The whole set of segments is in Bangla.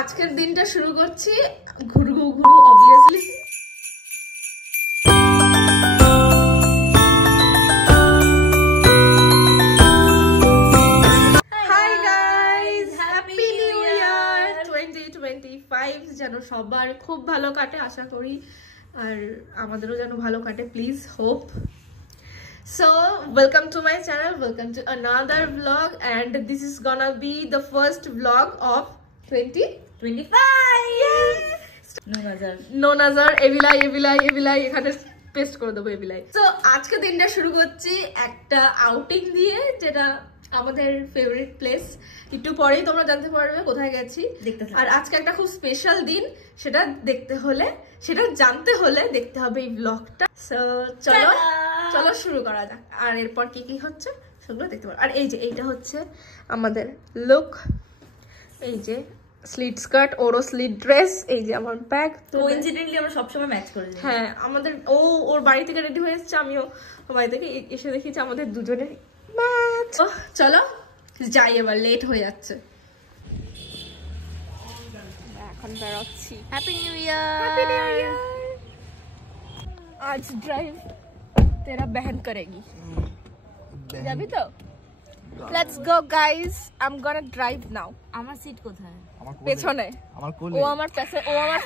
আজকের দিনটা শুরু করছি ঘুরু ঘুরু obviously. Hi guys, happy new year 2025। যেন সবার খুব ভালো কাটে আশা করি, আর আমাদেরও যেন ভালো কাটে, please hope. So welcome to my channel, welcome to another vlog, and this is gonna be the first vlog of 2025. Yes. No nazar evilai এখানে পেস্ট করে দেবো এভিলাই। তো আজকে দিনটা শুরু করছি একটা আউটিং দিয়ে, যেটা আমাদের ফেভারিট প্লেস। একটু পরেই তোমরা জানতে পারবে কোথায় গেছি। আর আজকে একটা খুব স্পেশাল দিন, সেটা দেখতে হলে, সেটা জানতে হলে দেখতে হবে এই ব্লগটা। সো চলো চলো শুরু করা যাক, আর এরপর কি কি হচ্ছে সেগুলো দেখতে পারো। আর এই যে এইটা হচ্ছে আমাদের লুক, এই যে স্লিট স্কার্ট, ওরও স্লিট ড্রেস, এই যে আমার ব্যাগ। তো কোইনসিডেন্টলি আমরা সবসময় ম্যাচ করে যাই। হ্যাঁ, আমাদের ওর বাড়ি থেকে রেডি হয়ে এসেছে, আমিও বাড়ি থেকে এসে দেখেছি আমাদের দুজনের ম্যাচ। চলো যাই, এবার লেট হয়ে যাচ্ছে। এখন বেরোচ্ছি। হ্যাপি নিউ ইয়ার। आज ड्राइव तेरा बहन करेगी, যাবি তো? Let's go guys, I am gonna drive now. আমার সিট কোথায়? পেছনে। ও আমার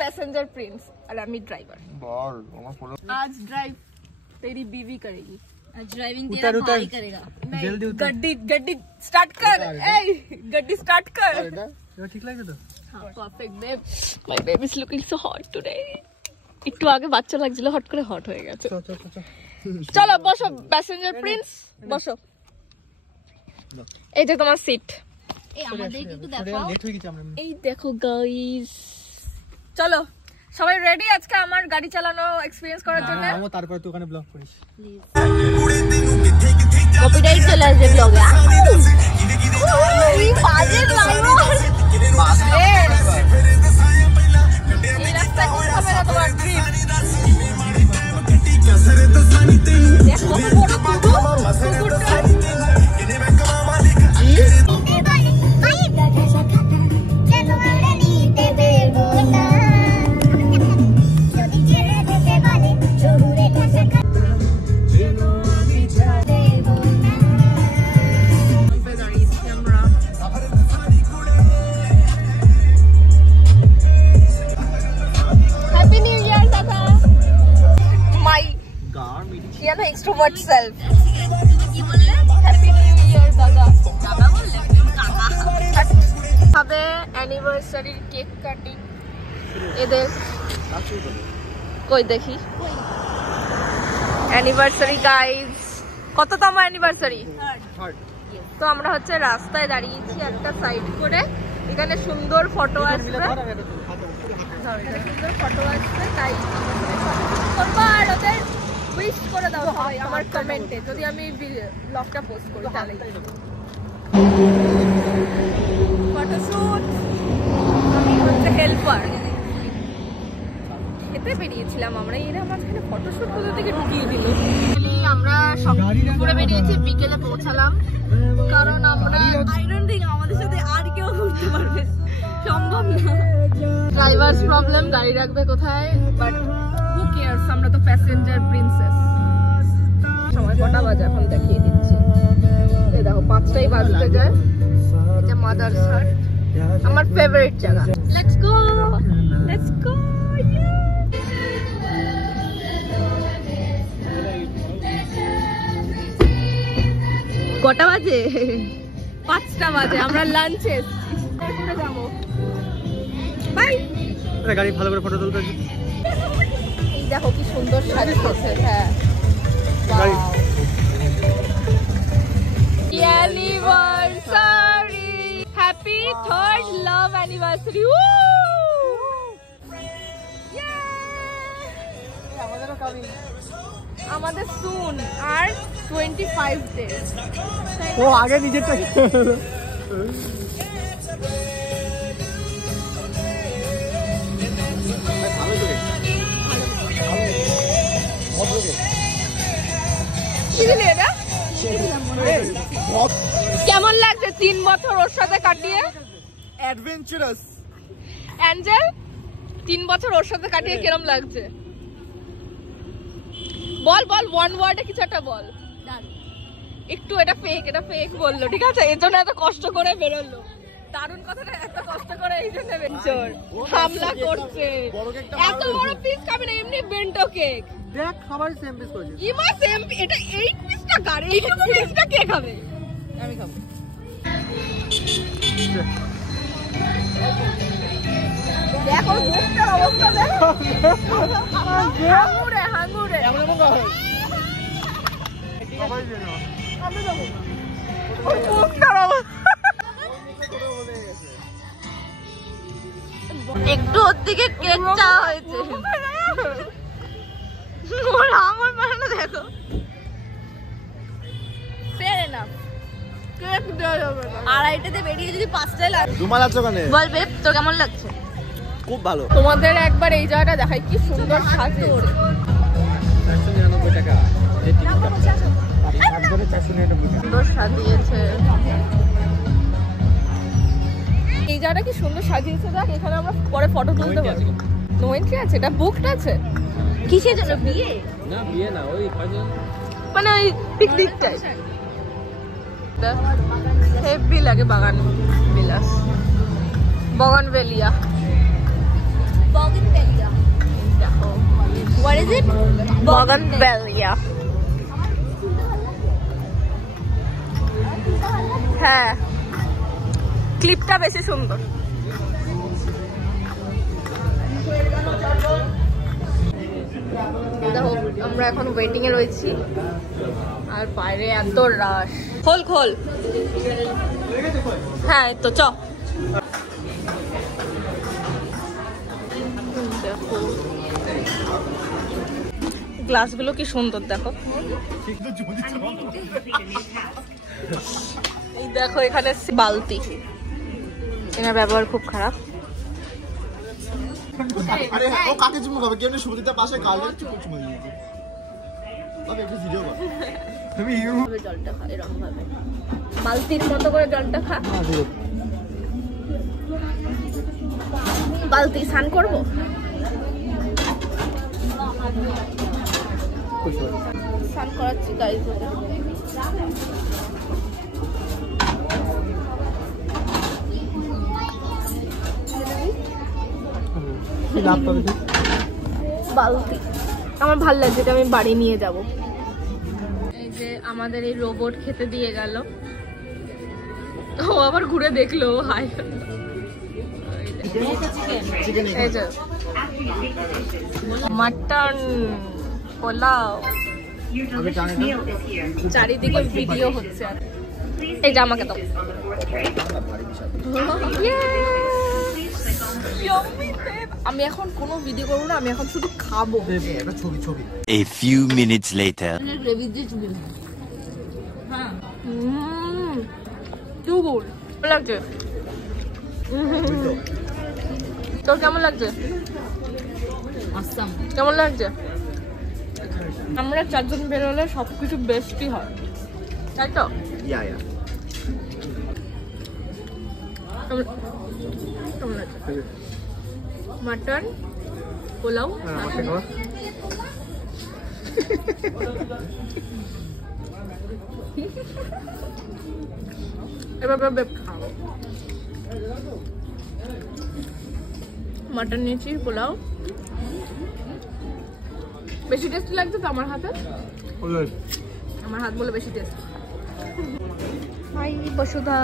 প্যাসেঞ্জার প্রিন্স আর আমি ড্রাইভার। বল, आज ड्राइव तेरी बीवी करेगी। आज ड्राइविंग तेरा भाई करेगा। गड्डी स्टार्ट कर। ए गड्डी स्टार्ट कर। এটা ঠিক লাগে তো? हां, perfect babe. My baby is looking so hot today. একটু আগে বাচ্চা লাগছিল, হট করে হট হয়ে গেছে। চলো বসো প্যাসেঞ্জার প্রিন্স, বসো। এই যে তোমার সিট। এই আমাদের একটু দেখাও। লেট হয়ে গেছে আমরা। এই দেখো গাইস, চলো সবাই রেডি আজকে আমার গাড়ি চালানো এক্সপেরিয়েন্স করার জন্য। আমো তারপরে তুই ওখানে ব্লগ করিস প্লিজ। কপিরাইট চলে আসবে ব্লগে। এই বাজে লাগলো। এই রাস্তায় কোন হবে না তোমার ট্রিপ। দেখো বড় কুকুরটা। Extrovert self. কি বললে? Happy New Year দাদা। দাদা বললে? কাকা। হবে অ্যানিভার্সারি কেক কাটিং এদের। কই দেখি অ্যানিভার্সারি গাইজ, কততম অ্যানিভার্সারি? তো আমরা হচ্ছে রাস্তায় দাঁড়িয়েছি একটা সাইড করে, এখানে সুন্দর ফটো আসবে, সুন্দর ফটো আসবে, তাই আর ওদের উইশ করে দাও সবাই আমার কমেন্টে, যদি আমি ব্লগটা পোস্ট করি তাহলে। ফটোশুট, আমি হচ্ছে হেল্পার। এতে বেরিয়েছিলাম আমরা, এরা মাঝখানে ফটোশুট কোথা থেকে ঢুকিয়ে দিল। আমরা সব ঘুরে বেরিয়েছি, বিকেলে পৌঁছালাম, কারণ আমরা আই ডোন্ট থিংক আমাদের সাথে আর কেউ ঘুরতে পারবে, সম্ভব না। ড্রাইভার্স প্রবলেম, গাড়ি রাখবে কোথায়, বাট হু কেয়ারস, আমরা তো প্যাসেঞ্জার প্রিন্সেস। সময় কটা বাজে এখন দেখিয়ে দিচ্ছি, এই দেখো 5টাই বাজতে যায়। এটা মাদারসাট, আমার ফেভারিট জায়গা। Let's go, let's go. কটা বাজে? 5টা বাজে। আমরা লাঞ্চে এসেছি, যাবো। বাই। গাড়ি ভালো করে ফটো তুলতে। এই দেখো কি সুন্দর সাজিয়েছে। হ্যাঁ, অ্যানিভার্সারি, হ্যাপি 3rd লাভ অ্যানিভার্সারি। আমাদের সুন আর 25 ডেজ। ও আগে নিজেরটা কেমন লাগছে 3 বছর ওর সাথে কাটিয়ে? অ্যাডভেঞ্চারাস। অ্যাঞ্জেল 3 বছর ওর সাথে কাটিয়ে কিরম লাগছে বল বল ওয়ান ওয়ার্ডে কিছু একটা বল একটু এটা ফেক বললো ঠিক আছে এর জন্য এত কষ্ট করে বেরোলো দারুণ কথাটা এত কষ্ট করে এই জন্য বেঞ্চর হামলা করছে এত বড় পিস খাবে না এমনি বেন্টো কেক দেখ খাবার সেম পিস করেছে ইমা সেম এটা 8 পিসটা গাড়ি এই পিসটা কে খাবে আমি খাবো দেখো মুখটার অবস্থা দেখো হাঙ্গুরে এমন হয় আমি দেবো মুখটার অবস্থা একটু ওর দিকে কেক চাওয়া হয়েছে ওর আমার বানানো দেখো ফেয়ার এনাফ কেক দেওয়া যাবে না আড়াইটাতে বেরিয়ে যদি 5টায় লাগে রুমাল আছে ওখানে বল বেব তোর কেমন লাগছে খুব ভালো তোমাদের একবার এই জায়গাটা দেখাই কি সুন্দর সাজিয়েছে 499 টাকা এই টিকিটটা একবারে 499 সুন্দর সাজিয়েছে এই জায়গাটা কি সুন্দর সাজিয়েছে দেখ এখানে আমরা পরে ফটো তুলতে পারবো নো এন্ট্রি আছে এটা বুকড আছে কিসের জন্য বিয়ে না বিয়ে না ওই মানে ওই পিকনিক টাইপ হেভি লাগে বাগান বিলাস বগানভেলিয়া দেখো What is it? বগানভেলিয়া হ্যাঁ ক্লিপটা বেশি সুন্দর দেখো আমরা এখন ওয়েটিং এ রয়েছি আর বাইরে এত রাশ খোল খোল হ্যাঁ তো চ দেখো গ্লাসগুলো কি সুন্দর দেখো এই দেখো এখানে বালতি এনার ব্যবহার খুব খারাপ আরে ও কাকে চুমু খাবে কেমনে সুবিধার পাশে কালকে চুমু দিয়েছে তবে একটু ভিডিও কর তুমি জলটা খা এরকম ভাবে বালতির মতো করে জলটা খা বালতি স্নান করবো স্নান করাচ্ছি গাইজ কি লাভ পাবে বালতি আমার ভাল লাগছে এটা আমি বাড়ি নিয়ে যাব এই যে আমাদের এই রোবট খেতে দিয়ে গেল ও আবার ঘুরে দেখলো হাই এই যে মাটন পোলাও আমি জানি না চারিদিকে ভিডিও হচ্ছে এই যে আমাকে দাও আমি এখন কোনো ভিডিও করবো না আমি এখন শুধু খাবো একটা ছবি ছবি A few minutes later. কেমন লাগছে তোর কেমন লাগছে কেমন লাগছে আমরা 4 জন বেরোলে সবকিছু বেস্টই হয় তাই তো ইয়া ইয়া কেমন লাগছে মাটন পোলাও এবার খাও মাটন নিয়েছি পোলাও বেশি টেস্টি লাগছে তো আমার হাতে আমার হাত বলে বেশি টেস্ট হাই বসুধা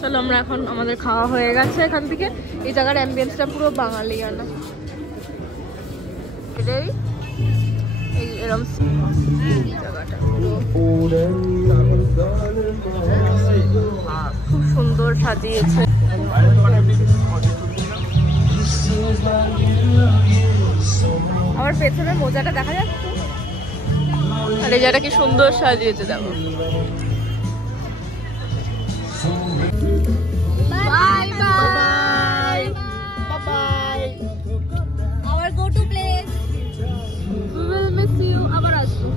চলো আমরা এখন আমাদের খাওয়া হয়ে গেছে এখান থেকে এই জায়গার অ্যাম্বিয়েন্সটা পুরো বাঙালিয়ানা এটাই এই এরকম জায়গাটা খুব সুন্দর সাজিয়েছে আমার পেছনে মোজাটা দেখা যাচ্ছে আর এই জায়গাটা কি সুন্দর সাজিয়েছে দেখো bye bye bye Our go-to place. we will miss you আবার আসবো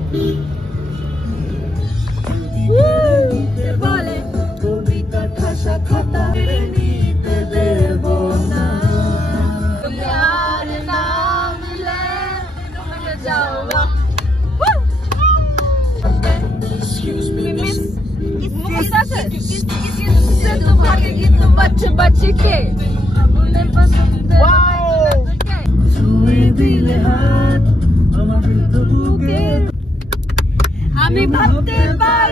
বলে তুমি কথা খাতা নিতে দেব না আমি ভাবতে পারি